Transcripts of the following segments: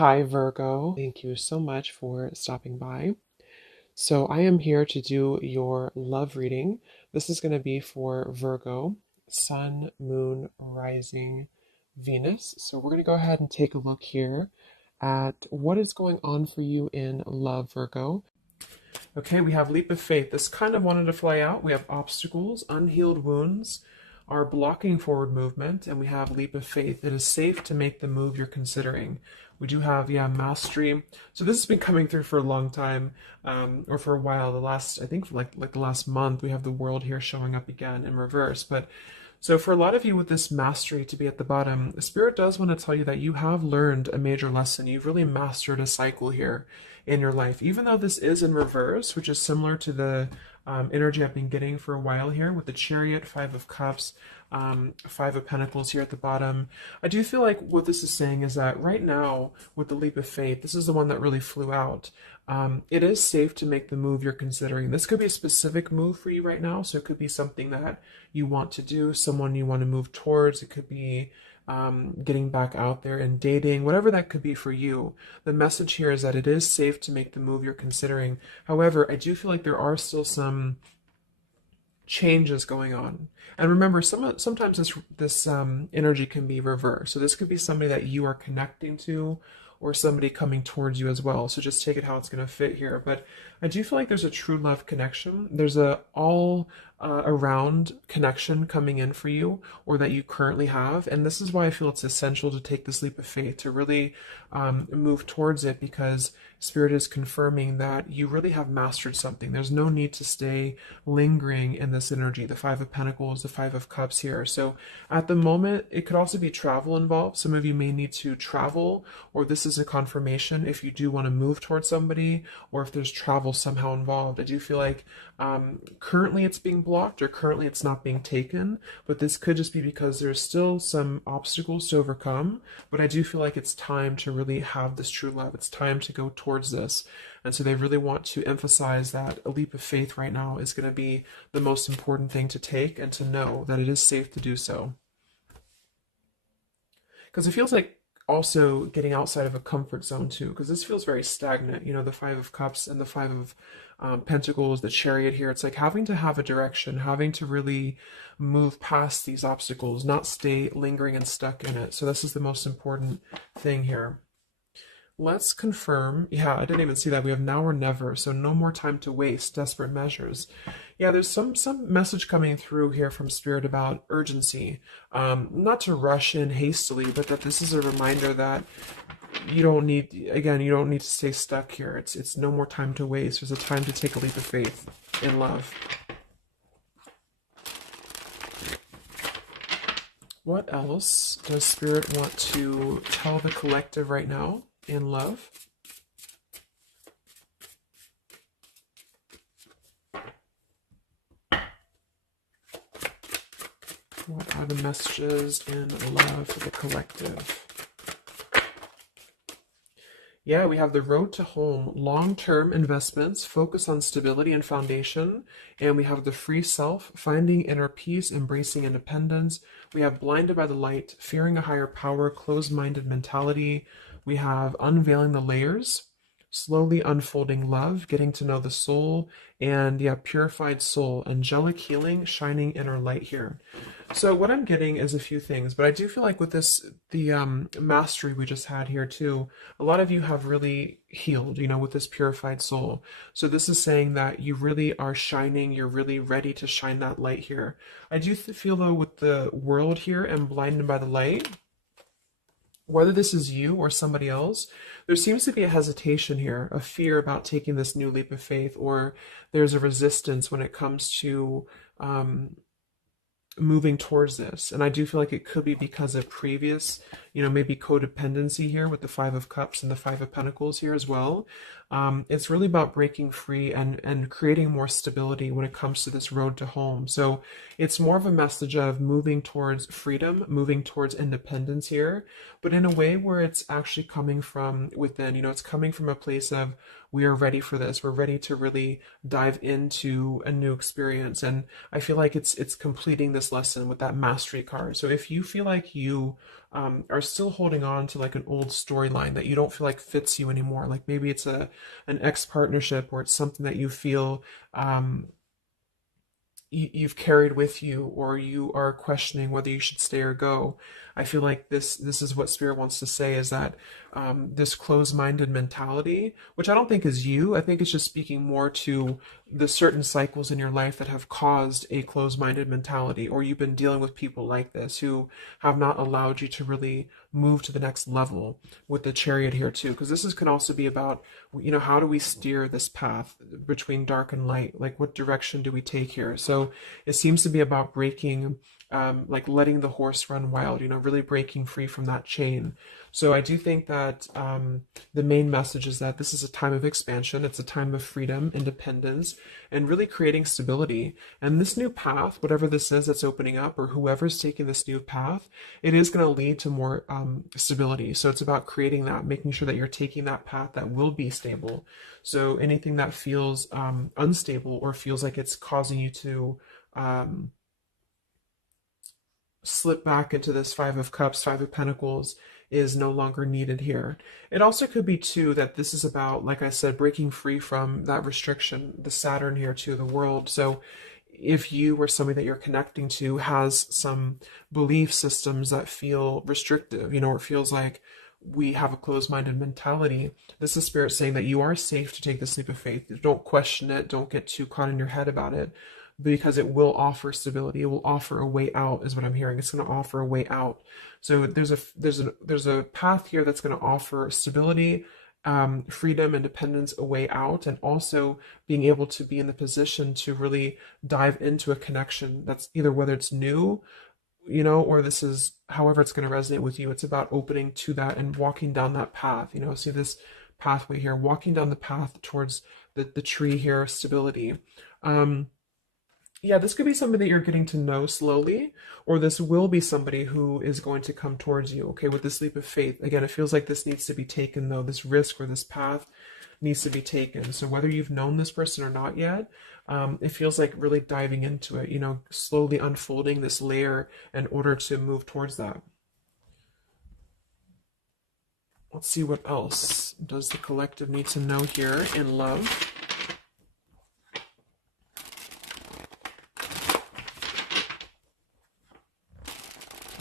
Hi, Virgo. Thank you so much for stopping by. So, I am here to do your love reading. This is going to be for Virgo, Sun, Moon, Rising, Venus. So, we're going to go ahead and take a look here at what is going on for you in love, Virgo. Okay, we have leap of faith. This kind of wanted to fly out. We have obstacles, unhealed wounds are blocking forward movement, and we have leap of faith. It is safe to make the move you're considering. We do have, yeah, mastery. So this has been coming through for a long time, or for a while. The last, I think, for like the last month, we have the world here showing up again in reverse. But so for a lot of you with this mastery to be at the bottom, the Spirit does want to tell you that you have learned a major lesson. You've really mastered a cycle here in your life. Even though this is in reverse, which is similar to the energy I've been getting for a while here with the Chariot, Five of Cups, Five of Pentacles here at the bottom. I do feel like what this is saying is that right now, with the leap of faith, this is the one that really flew out. It is safe to make the move you're considering. This could be a specific move for you right now. So it could be something that you want to do, someone you want to move towards. It could be getting back out there and dating, whatever that could be for you. The message here is that it is safe to make the move you're considering. However, I do feel like there are still some changes going on. And remember, sometimes this energy can be reversed. So this could be somebody that you are connecting to, or somebody coming towards you as well. So just take it how it's going to fit here. But I do feel like there's a true love connection. There's a all around connection coming in for you, or that you currently have. And this is why I feel it's essential to take this leap of faith, to really move towards it, because Spirit is confirming that you really have mastered something. There's no need to stay lingering in this energy. The Five of Pentacles, the Five of Cups here. So at the moment, it could also be travel involved. Some of you may need to travel, or this is a confirmation if you do want to move towards somebody, or if there's travel somehow involved. I do feel like currently it's being blocked, or currently it's not being taken, but this could just be because there's still some obstacles to overcome. But I do feel like it's time to really have this true love. It's time to go towards this. And so they really want to emphasize that a leap of faith right now is going to be the most important thing to take, and to know that it is safe to do so. Because it feels like also getting outside of a comfort zone too, because this feels very stagnant. You know, the Five of Cups and the Five of Pentacles, the Chariot here. It's like having to have a direction, having to really move past these obstacles, not stay lingering and stuck in it. So this is the most important thing here. Let's confirm. Yeah, I didn't even see that. We have now or never. So no more time to waste. Desperate measures. Yeah, there's some message coming through here from Spirit about urgency. Not to rush in hastily, but that this is a reminder that you don't need, again, you don't need to stay stuck here. It's no more time to waste. There's a time to take a leap of faith in love. What else does Spirit want to tell the collective right now in love? What are the messages in love for the collective? Yeah, we have the road to home, long-term investments, focus on stability and foundation. And we have the free self, finding inner peace, embracing independence. We have blinded by the light, fearing a higher power, closed-minded mentality. We have unveiling the layers, slowly unfolding love, getting to know the soul, and yeah, purified soul, angelic healing, shining inner light here. So what I'm getting is a few things, but I do feel like with this, the mastery we just had here too, a lot of you have really healed, you know, with this purified soul. So this is saying that you really are shining, you're really ready to shine that light here. I do feel though with the world here and blinded by the light, whether this is you or somebody else, there seems to be a hesitation here, a fear about taking this new leap of faith, or there's a resistance when it comes to moving towards this. And I do feel like it could be because of previous, you know, maybe codependency here with the Five of Cups and the Five of Pentacles here as well. It's really about breaking free and creating more stability when it comes to this road to home. So it's more of a message of moving towards freedom, moving towards independence here, but in a way where it's actually coming from within. You know, it's coming from a place of, we are ready for this. We're ready to really dive into a new experience. And I feel like it's completing this lesson with that mastery card. So if you feel like you are still holding on to like an old storyline that you don't feel like fits you anymore. Like maybe it's an ex partnership, or it's something that you feel um, you've carried with you, or you are questioning whether you should stay or go. I feel like this is what Spirit wants to say, is that this closed-minded mentality, which I don't think is you, I think it's just speaking more to the certain cycles in your life that have caused a closed-minded mentality, or you've been dealing with people like this who have not allowed you to really move to the next level, with the Chariot here too, because this is can also be about, how do we steer this path between dark and light? Like, what direction do we take here? So it seems to be about breaking, like letting the horse run wild, really breaking free from that chain. So I do think that the main message is that this is a time of expansion. It's a time of freedom, independence, and really creating stability. And this new path, whatever this is that's opening up, or whoever's taking this new path, it is going to lead to more stability. So it's about creating that, making sure that you're taking that path that will be stable. So anything that feels unstable, or feels like it's causing you to slip back into this Five of Cups, Five of Pentacles, is no longer needed here. It also could be too that this is about, like I said, breaking free from that restriction, the Saturn here too, the world. So if you or somebody that you're connecting to has some belief systems that feel restrictive, or it feels like we have a closed-minded mentality, this is Spirit saying that you are safe to take this leap of faith. Don't question it. Don't get too caught in your head about it, because it will offer stability. It will offer a way out, is what I'm hearing. It's going to offer a way out. So there's a path here that's going to offer stability, freedom, independence, a way out, and also being able to be in the position to really dive into a connection that's either, whether it's new, or this is however it's going to resonate with you. It's about opening to that and walking down that path. See this pathway here, walking down the path towards the tree here, stability. Yeah, this could be somebody that you're getting to know slowly, or this will be somebody who is going to come towards you, okay, with this leap of faith. Again, it feels like this needs to be taken, though. This risk or this path needs to be taken. So whether you've known this person or not yet, it feels like really diving into it, slowly unfolding this layer in order to move towards that. Let's see, what else does the collective need to know here in love?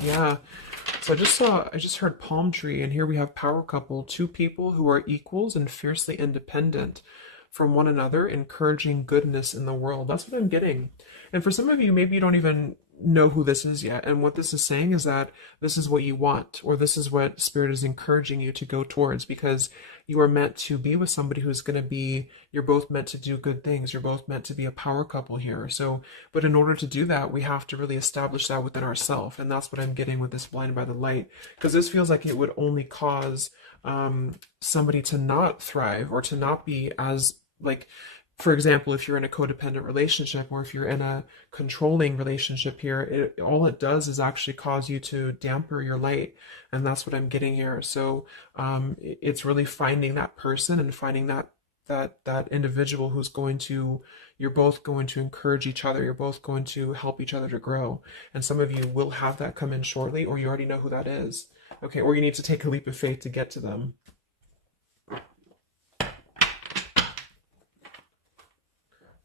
Yeah. So I just heard palm tree, and here we have power couple, two people who are equals and fiercely independent from one another, encouraging goodness in the world. That's what I'm getting. And for some of you, maybe you don't even know who this is yet. And what this is saying is that this is what you want, or this is what Spirit is encouraging you to go towards, because you are meant to be with somebody who's going to be, you're both meant to do good things. You're both meant to be a power couple here. So, but in order to do that, we have to really establish that within ourselves. And that's what I'm getting with this Blinded by the Light, because this feels like it would only cause somebody to not thrive, or to not be as, like, for example, if you're in a codependent relationship, or if you're in a controlling relationship here, all it does is actually cause you to damper your light. And that's what I'm getting here. So it's really finding that person, and finding that individual who's going to, you're both going to encourage each other. You're both going to help each other to grow. And some of you will have that come in shortly, or you already know who that is. Okay, or you need to take a leap of faith to get to them.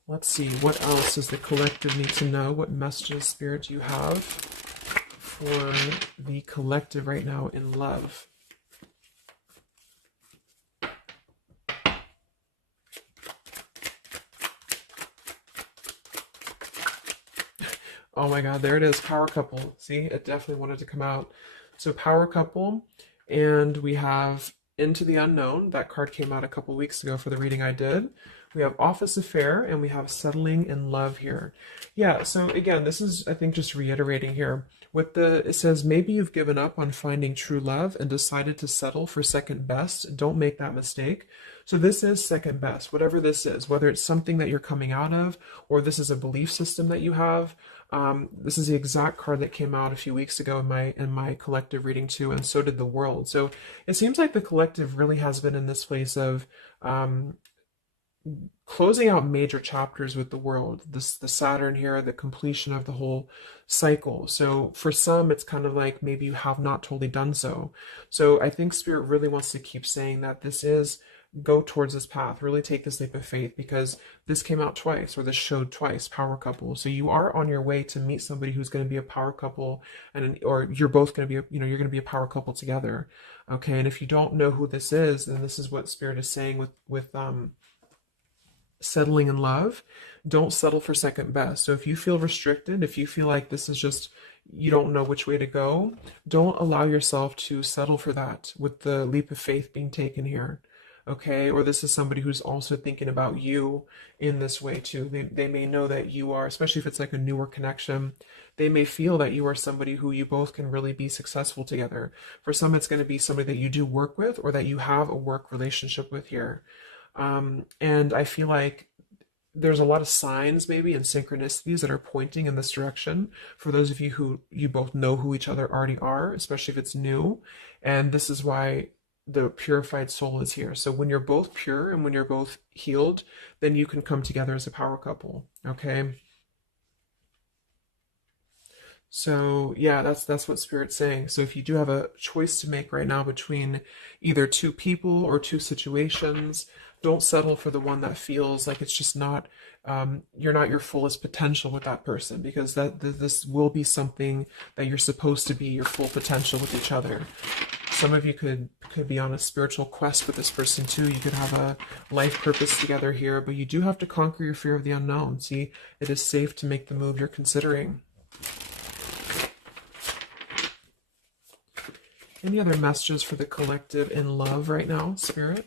Let's see, what else does the collective need to know? What messages, Spirit, do you have for the collective right now in love? Oh my God, there it is, power couple. See, it definitely wanted to come out. So power couple, and we have Into the Unknown. That card came out a couple weeks ago for the reading I did. We have Office Affair, and we have Settling in Love here. Yeah, so again, this is, I think, just reiterating here. It says, maybe you've given up on finding true love and decided to settle for second best. Don't make that mistake. So this is second best, whatever this is, whether it's something that you're coming out of, or this is a belief system that you have. This is the exact card that came out a few weeks ago in my collective reading too, and so did the world. So it seems like the collective really has been in this place of closing out major chapters with the world. This the Saturn here, the completion of the whole cycle. So for some, it's kind of like maybe you have not totally done so. So I think Spirit really wants to keep saying that this is go towards this path, really take this leap of faith, because this came out twice, or this showed twice, power couple. So you are on your way to meet somebody who's going to be a power couple, and or you're both going to be you're going to be a power couple together. Okay, and if you don't know who this is, then this is what Spirit is saying with settling in love. Don't settle for second best. So if you feel restricted, if you feel like this is just, you don't know which way to go, don't allow yourself to settle for that with the leap of faith being taken here. Okay, or this is somebody who's also thinking about you in this way too. They may know that you are, especially if it's like a newer connection, they may feel that you are somebody who you both can really be successful together. For some, it's going to be somebody that you do work with or that you have a work relationship with here. And I feel like there's a lot of signs maybe and synchronicities that are pointing in this direction for those of you who you both know who each other already are, especially if it's new. And this is why the purified soul is here. So when you're both pure and when you're both healed, then you can come together as a power couple. Okay. So yeah, that's what Spirit's saying. So if you do have a choice to make right now between either two people or two situations, don't settle for the one that feels like it's just not you're not your fullest potential with that person, because this will be something that you're supposed to be your full potential with each other. Some of you could be on a spiritual quest with this person too. You could have a life purpose together here, but you do have to conquer your fear of the unknown. See, it is safe to make the move you're considering. Any other messages for the collective in love right now, Spirit?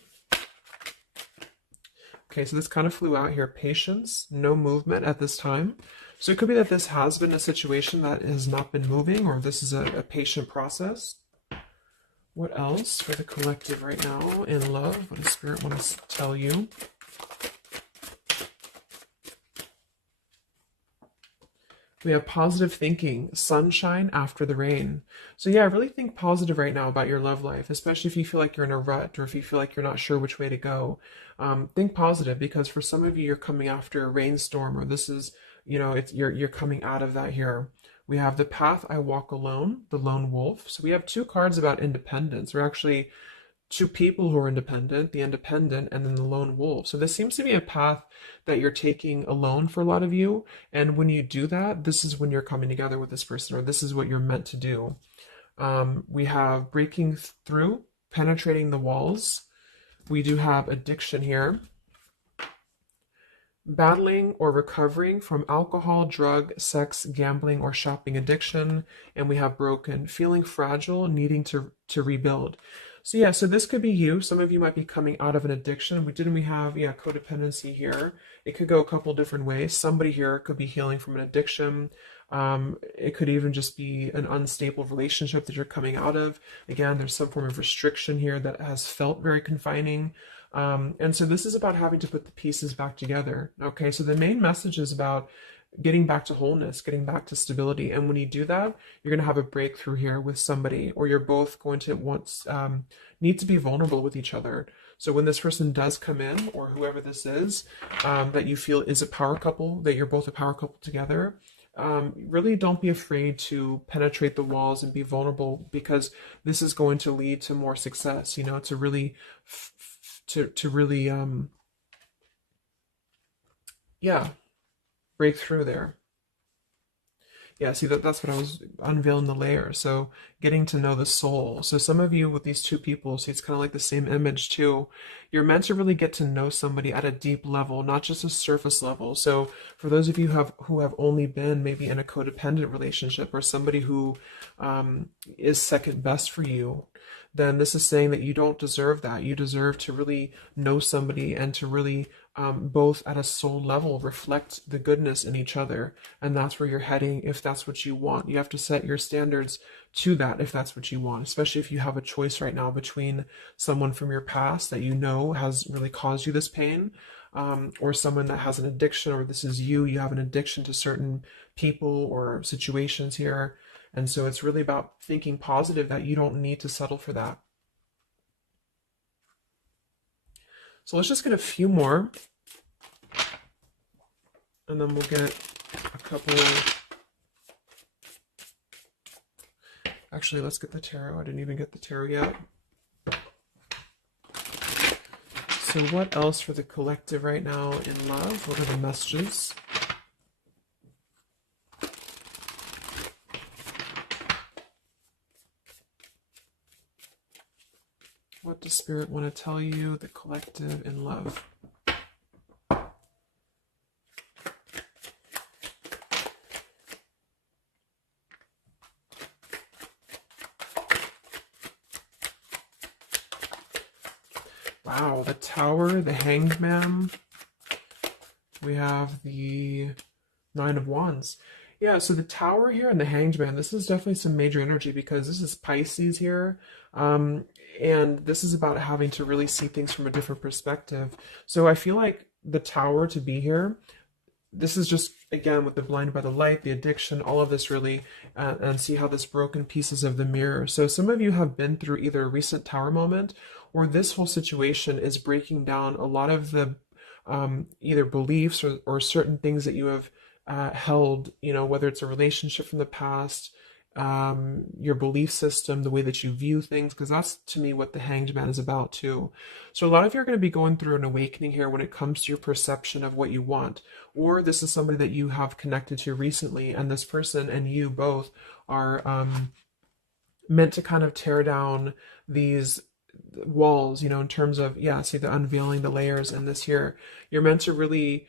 Okay, so this kind of flew out here. Patience, no movement at this time. So it could be that this has been a situation that has not been moving, or this is a patient process. What else for the collective right now in love? What does Spirit want to tell you? We have positive thinking, sunshine after the rain. So yeah, really think positive right now about your love life, especially if you feel like you're in a rut or if you feel like you're not sure which way to go. Think positive, because for some of you, you're coming after a rainstorm, or this is, you're coming out of that here. We have the path I walk alone, the lone wolf. So we have two cards about independence. We're actually two people who are independent, the independent, and then the lone wolf. So this seems to be a path that you're taking alone for a lot of you. And when you do that, this is when you're coming together with this person, or this is what you're meant to do. We have breaking through, penetrating the walls. We do have addiction here. Battling or recovering from alcohol, drug, sex, gambling, or shopping addiction. And we have broken, feeling fragile, needing to rebuild. So yeah, so this could be you. Some of you might be coming out of an addiction. We have codependency here. It could go a couple different ways. Somebody here could be healing from an addiction. It could even just be an unstable relationship that you're coming out of. Again, there's some form of restriction here that has felt very confining. And so this is about having to put the pieces back together. Okay, so the main message is about getting back to wholeness, getting back to stability. And when you do that, you're going to have a breakthrough here with somebody, or you're both going to need to be vulnerable with each other. So when this person does come in, or whoever this is, that you feel is a power couple, that you're both a power couple together, really don't be afraid to penetrate the walls and be vulnerable, because this is going to lead to more success, to really, break through there. Yeah, see, that's what I was unveiling the layer. So getting to know the soul. So some of you with these two people, see, it's kind of like the same image too. You're meant to really get to know somebody at a deep level, not just a surface level. So for those of you who have only been maybe in a codependent relationship, or somebody who is second best for you, then this is saying that you don't deserve that. You deserve to really know somebody and to really both at a soul level reflect the goodness in each other. And that's where you're heading if that's what you want. You have to set your standards to that if that's what you want, especially if you have a choice right now between someone from your past that you know has really caused you this pain, or someone that has an addiction, or this is you have an addiction to certain people or situations here. And so it's really about thinking positive that you don't need to settle for that. So let's just get a few more. And then we'll get a couple. Actually, let's get the tarot. I didn't even get the tarot yet. So what else for the collective right now in love? What are the messages? What does Spirit want to tell you, the collective in love? Wow, the Tower, the Hanged Man. We have the Nine of Wands. Yeah, so the Tower here and the Hanged Man, this is definitely some major energy because this is Pisces here. And this is about having to really see things from a different perspective. So I feel like the Tower to be here, this is just, again, with the blinded by the light, the addiction, all of this really, and see how this broken pieces of the mirror. So some of you have been through either a recent Tower moment or this whole situation is breaking down a lot of the either beliefs or certain things that you have held, you know, whether it's a relationship from the past, your belief system, the way that you view things, because that's to me what the Hanged Man is about too. So a lot of you are going to be going through an awakening here when it comes to your perception of what you want, or this is somebody that you have connected to recently, and this person and you both are meant to kind of tear down these walls, you know, in terms of, yeah, say the unveiling the layers in this here. You're meant to really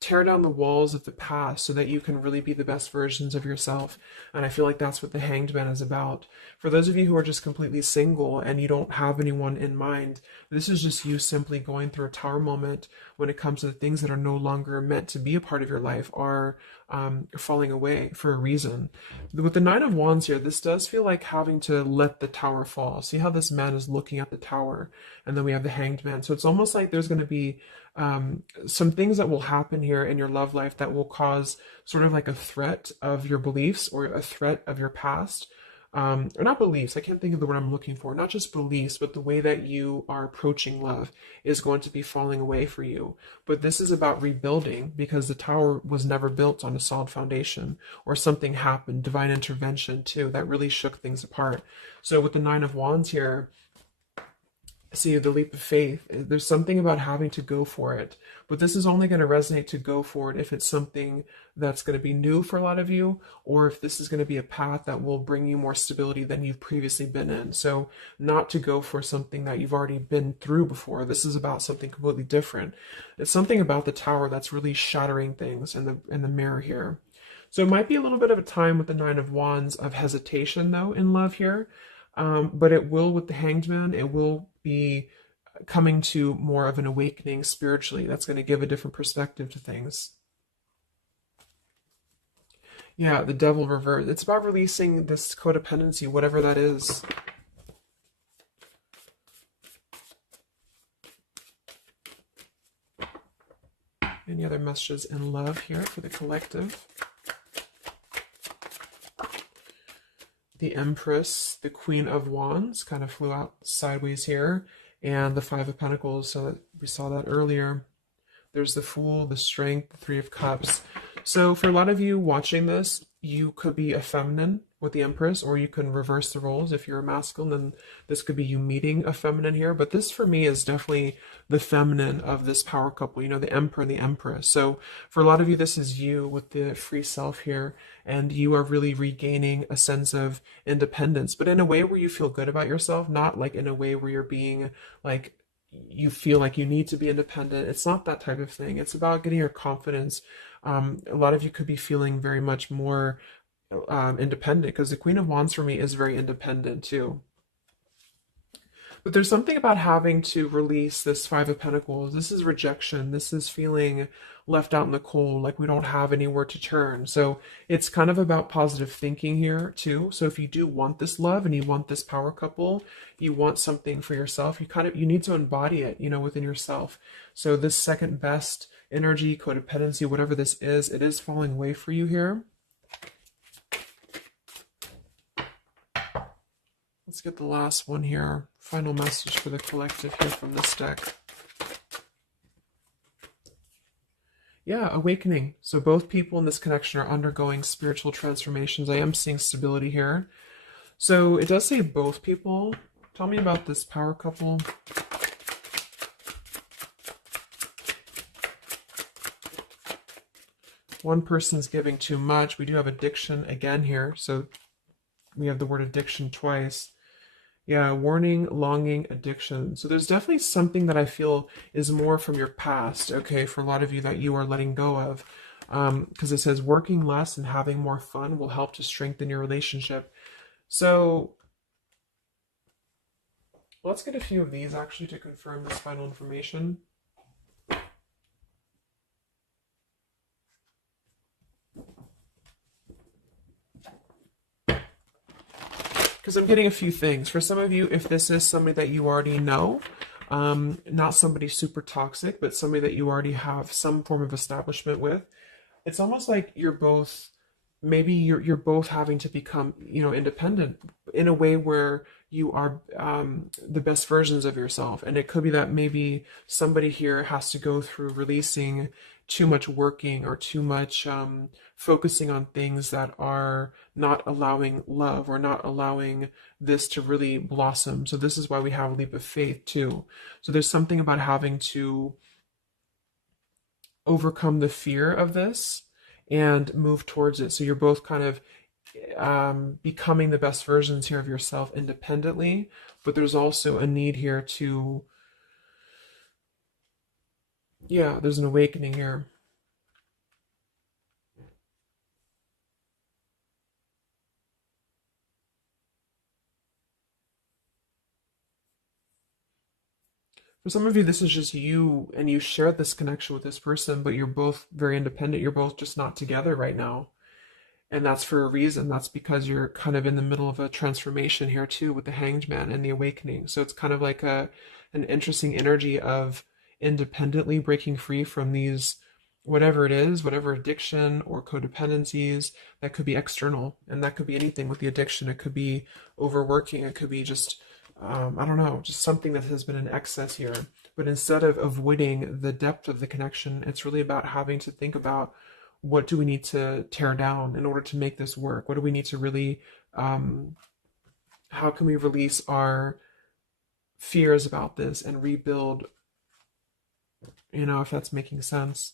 tear down the walls of the past so that you can really be the best versions of yourself. And I feel like that's what the Hanged Man is about. For those of you who are just completely single and you don't have anyone in mind, this is just you simply going through a Tower moment when it comes to the things that are no longer meant to be a part of your life are falling away for a reason. With the Nine of Wands here, this does feel like having to let the Tower fall. See how this man is looking at the Tower, and then we have the Hanged Man. So it's almost like there's going to be some things that will happen here in your love life that will cause sort of like a threat of your beliefs or a threat of your past. Or not beliefs, I can't think of the word I'm looking for. Not just beliefs, but the way that you are approaching love is going to be falling away for you. But this is about rebuilding because the Tower was never built on a solid foundation, or something happened, divine intervention too, that really shook things apart. So with the Nine of Wands here, see the leap of faith, there's something about having to go for it, but this is only going to resonate to go for it if it's something that's going to be new for a lot of you, or if this is going to be a path that will bring you more stability than you've previously been in. So not to go for something that you've already been through before. This is about something completely different. It's something about the Tower that's really shattering things in the mirror here. So it might be a little bit of a time with the Nine of Wands of hesitation though in love here. But it will, with the Hanged Man, it will be coming to more of an awakening spiritually. That's going to give a different perspective to things. Yeah, the Devil reversed. It's about releasing this codependency, whatever that is. Any other messages in love here for the collective? The Empress, the Queen of Wands, kind of flew out sideways here, and the Five of Pentacles, so that we saw that earlier. There's the Fool, the Strength, the Three of Cups. So for a lot of you watching this, you could be a feminine with the Empress, or you can reverse the roles. If you're a masculine, then this could be you meeting a feminine here. But this for me is definitely the feminine of this power couple, you know, the Emperor and the Empress. So for a lot of you, this is you with the free self here, and you are really regaining a sense of independence, but in a way where you feel good about yourself, not like in a way where you're being like, you feel like you need to be independent. It's not that type of thing. It's about getting your confidence. A lot of you could be feeling very much more independent, because the Queen of Wands for me is very independent too. But there's something about having to release this Five of Pentacles. This is rejection. This is feeling left out in the cold, like we don't have anywhere to turn. So it's kind of about positive thinking here too. So if you do want this love and you want this power couple, you want something for yourself, you need to embody it, you know, within yourself. So this second best energy, codependency, whatever this is, it is falling away for you here. Let's get the last one here. Final message for the collective here from this deck. Yeah, awakening. So both people in this connection are undergoing spiritual transformations. I am seeing stability here. So it does say both people. Tell me about this power couple. One person's giving too much. We do have addiction again here. So we have the word addiction twice. Yeah, warning, longing, addiction. So there's definitely something that I feel is more from your past, okay, for a lot of you that you are letting go of. Because it says working less and having more fun will help to strengthen your relationship. So let's get a few of these actually to confirm this final information. Because I'm getting a few things. For some of you, if this is somebody that you already know, not somebody super toxic, but somebody that you already have some form of establishment with, it's almost like you're both, maybe you're both having to become, independent in a way where you are the best versions of yourself. And it could be that maybe somebody here has to go through releasing too much working or too much focusing on things that are not allowing love or not allowing this to really blossom. So this is why we have a leap of faith too. So there's something about having to overcome the fear of this and move towards it. So you're both kind of becoming the best versions here of yourself independently, but there's also a need here to, yeah, there's an awakening here. For some of you, this is just you and you share this connection with this person, but you're both very independent. You're both just not together right now. And that's for a reason. That's because you're kind of in the middle of a transformation here too with the Hanged Man and the awakening. So it's kind of like an interesting energy of independently breaking free from these whatever it is, whatever addiction or codependencies that could be external. And that could be anything with the addiction. It could be overworking. It could be just I don't know, just something that has been in excess here. But instead of avoiding the depth of the connection, it's really about having to think about what do we need to tear down in order to make this work? What do we need to really, how can we release our fears about this and rebuild, if that's making sense.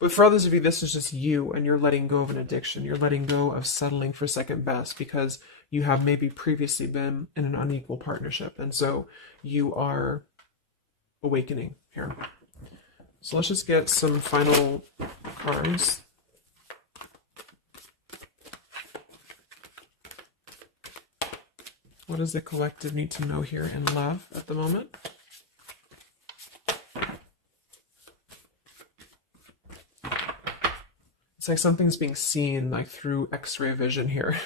But for others of you, this is just you and you're letting go of an addiction. You're letting go of settling for second best because you have maybe previously been in an unequal partnership. And so you are awakening here. So let's just get some final cards. What does the collective need to know here in love at the moment? It's like something's being seen like through X-ray vision here.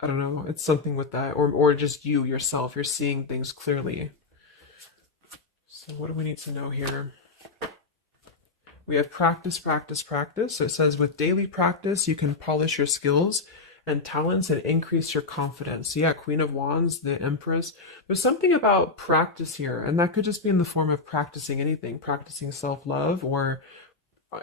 I don't know. It's something with that, or just you yourself. You're seeing things clearly. So what do we need to know here? We have practice, practice, practice. So it says with daily practice, you can polish your skills and talents and increase your confidence. So yeah, Queen of Wands, the Empress. There's something about practice here, and that could just be in the form of practicing anything, practicing self-love or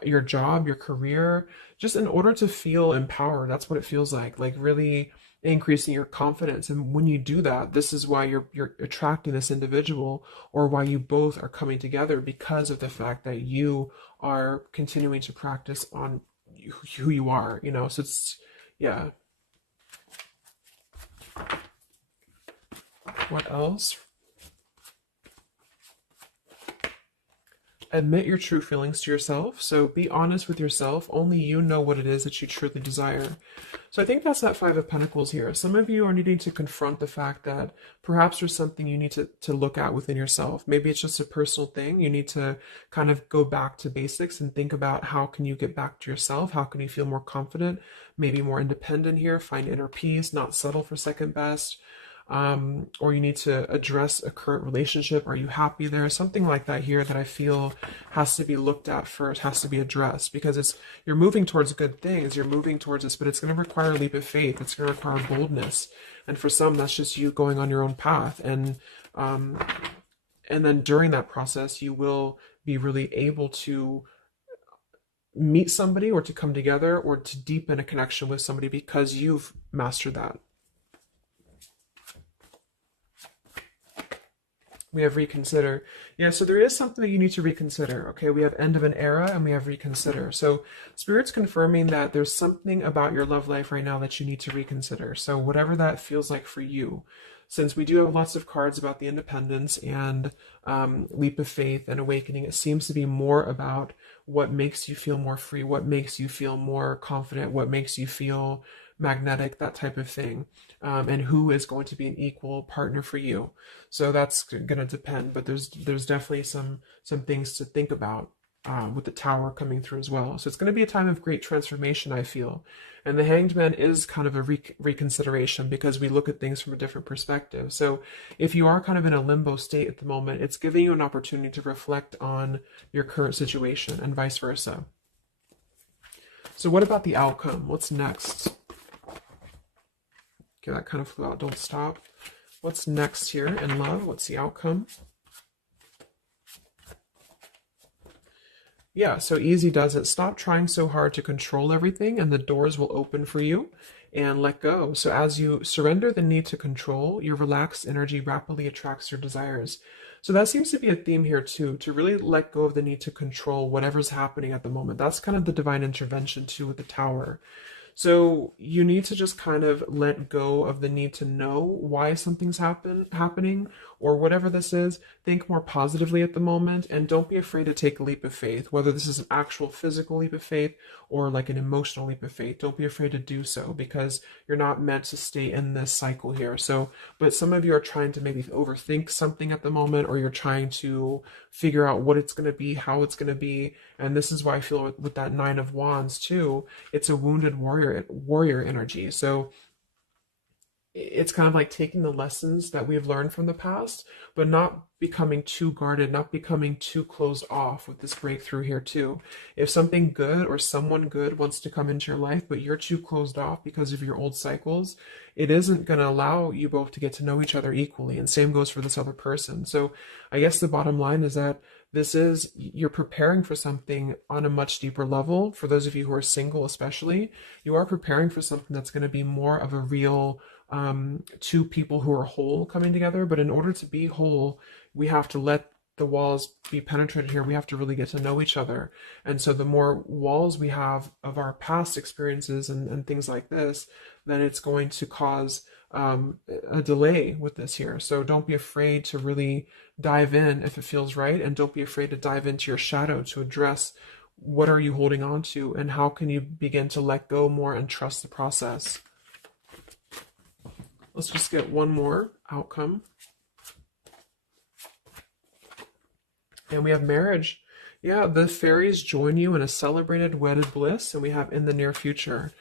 your job, your career, just in order to feel empowered. That's what it feels like really increasing your confidence. And when you do that, this is why you're attracting this individual, or why you both are coming together, because of the fact that you are continuing to practice on who you are, so it's, yeah. What else? Admit your true feelings to yourself. So be honest with yourself. Only you know what it is that you truly desire. So I think that's that Five of Pentacles here. Some of you are needing to confront the fact that perhaps there's something you need to look at within yourself. Maybe it's just a personal thing. You need to kind of go back to basics and think about how can you get back to yourself? How can you feel more confident, maybe more independent here, find inner peace, not settle for second best. Or you need to address a current relationship. Are you happy there? Something like that here that I feel has to be looked at first, has to be addressed, because you're moving towards good things, you're moving towards this, but it's going to require a leap of faith. It's going to require boldness. And for some, that's just you going on your own path. And then during that process, you will be really able to meet somebody or to come together or to deepen a connection with somebody because you've mastered that. We have reconsider. Yeah, so there is something that you need to reconsider. Okay, we have end of an era and we have reconsider. So Spirit's confirming that there's something about your love life right now that you need to reconsider. So whatever that feels like for you. Since we do have lots of cards about the independence and leap of faith and awakening, it seems to be more about what makes you feel more free, what makes you feel more confident, what makes you feel magnetic, that type of thing, and who is going to be an equal partner for you. So that's going to depend, but there's definitely some things to think about with the Tower coming through as well. So it's going to be a time of great transformation, I feel. And the Hanged Man is kind of a reconsideration because we look at things from a different perspective. So if you are kind of in a limbo state at the moment, it's giving you an opportunity to reflect on your current situation and vice versa. So what about the outcome? What's next? Okay, that kind of flew out. Don't stop. What's next here in love? What's the outcome? Yeah, so easy does it. Stop trying so hard to control everything and the doors will open for you, and let go. So as you surrender the need to control, your relaxed energy rapidly attracts your desires. So that seems to be a theme here too, to really let go of the need to control whatever's happening at the moment. That's kind of the divine intervention too with the Tower. So you need to just kind of let go of the need to know why something's happening or whatever this is. Think more positively at the moment and don't be afraid to take a leap of faith, whether this is an actual physical leap of faith or like an emotional leap of faith. Don't be afraid to do so because you're not meant to stay in this cycle here. So, but some of you are trying to maybe overthink something at the moment, or you're trying to figure out what it's going to be, how it's going to be. And this is why I feel with that Nine of Wands too, it's a wounded warrior energy. So it's kind of like taking the lessons that we've learned from the past, but not becoming too guarded, not becoming too closed off with this breakthrough here too. If something good or someone good wants to come into your life, but you're too closed off because of your old cycles, it isn't going to allow you both to get to know each other equally. And same goes for this other person. So I guess the bottom line is that you're preparing for something on a much deeper level. For those of you who are single, especially, you are preparing for something that's going to be more of a real two people who are whole coming together. But in order to be whole, we have to let the walls be penetrated here. We have to really get to know each other. And so the more walls we have of our past experiences and things like this, then it's going to cause a delay with this here. So don't be afraid to really dive in if it feels right. And don't be afraid to dive into your shadow to address what are you holding on to and how can you begin to let go more and trust the process. Let's just get one more outcome. And we have marriage. Yeah, the fairies join you in a celebrated wedded bliss, and we have in the near future.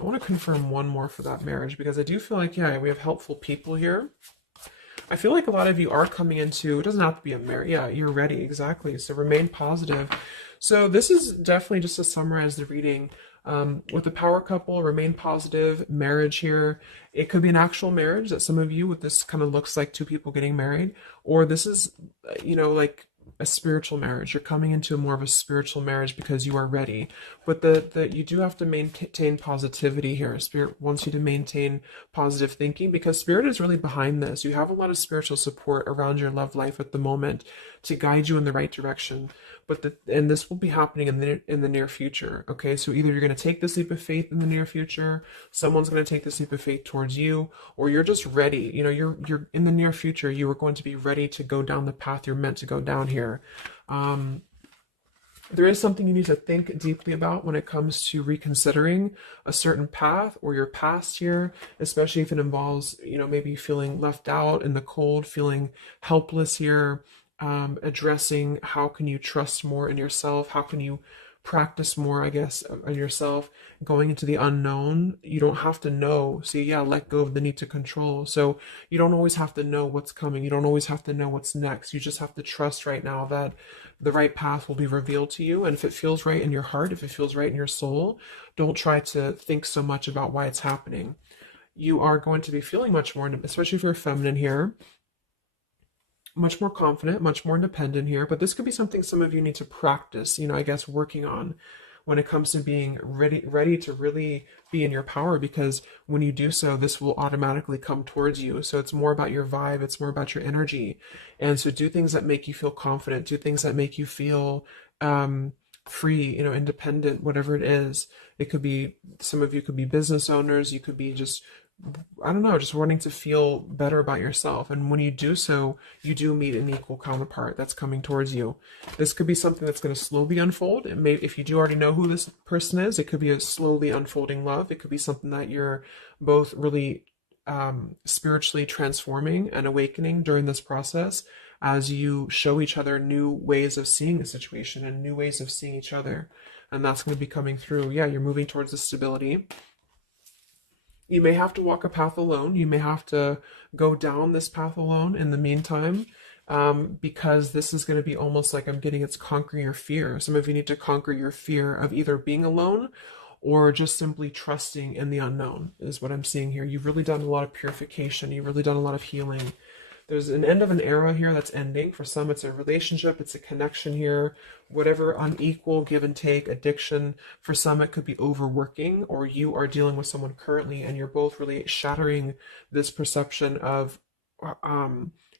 I want to confirm one more for that marriage because I do feel like, yeah, we have helpful people here. I feel like a lot of you are coming into, it doesn't have to be a marriage. Yeah, you're ready. Exactly. So remain positive. So this is definitely just to summarize the reading. With the power couple, remain positive, marriage here. It could be an actual marriage that some of you with this kind of looks like two people getting married, or this is, like a spiritual marriage. You're coming into more of a spiritual marriage because you are ready. But you do have to maintain positivity here. Spirit wants you to maintain positive thinking because Spirit is really behind this. You have a lot of spiritual support around your love life at the moment to guide you in the right direction. And this will be happening in the near future. Okay, so either you're going to take this leap of faith in the near future, someone's going to take this leap of faith towards you, or you're just ready. You're in the near future. You are going to be ready to go down the path you're meant to go down here. There is something you need to think deeply about when it comes to reconsidering a certain path or your past here, especially if it involves, maybe feeling left out in the cold, feeling helpless here. Addressing how can you trust more in yourself, how can you practice more, I guess, on yourself, going into the unknown. You don't have to know. See, yeah, let go of the need to control. So you don't always have to know what's coming. You don't always have to know what's next. You just have to trust right now that the right path will be revealed to you. And if it feels right in your heart, if it feels right in your soul, don't try to think so much about why it's happening. You are going to be feeling much more, especially if you're feminine here, much more confident, much more independent here, but this could be something some of you need to practice, I guess, working on. when it comes to being ready to really be in your power, because when you do so, this will automatically come towards you. So it's more about your vibe, it's more about your energy. And so do things that make you feel confident, do things that make you feel free, independent, whatever it is. It could be, some of you could be business owners, you could be just, I don't know, just wanting to feel better about yourself. And when you do so, you do meet an equal counterpart that's coming towards you. This could be something that's going to slowly unfold. It may, if you do already know who this person is, it could be a slowly unfolding love. It could be something that you're both really spiritually transforming and awakening during this process, as you show each other new ways of seeing a situation and new ways of seeing each other. And that's going to be coming through. Yeah, you're moving towards the stability. You may have to walk a path alone. You may have to go down this path alone in the meantime, because this is going to be almost like, I'm getting, it's conquering your fear. Some of you need to conquer your fear of either being alone or just simply trusting in the unknown, is what I'm seeing here. You've really done a lot of purification. You've really done a lot of healing. There's an end of an era here that's ending. For some, it's a relationship, it's a connection here, whatever unequal give and take, addiction. For some, it could be overworking, or you are dealing with someone currently and you're both really shattering this perception of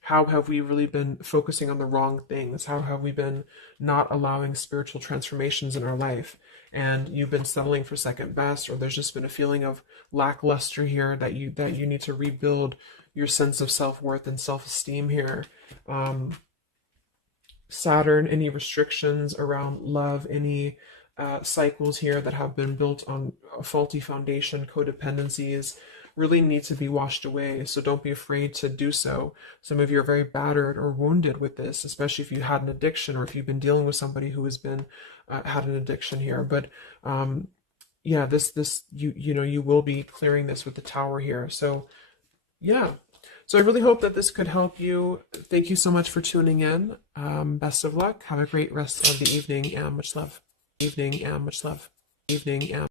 how have we really been focusing on the wrong things? How have we been not allowing spiritual transformations in our life? And you've been settling for second best, or there's just been a feeling of lackluster here that you need to rebuild your sense of self-worth and self-esteem here. Saturn, any restrictions around love, any cycles here that have been built on a faulty foundation, codependencies, really need to be washed away. So don't be afraid to do so. Some of you are very battered or wounded with this, especially if you had an addiction, or if you've been dealing with somebody who has been had an addiction here. But yeah, this you will be clearing this with the Tower here. So yeah. So I really hope that this could help you. Thank you so much for tuning in. Best of luck. Have a great rest of the evening, and much love. Evening, and much love. Evening, and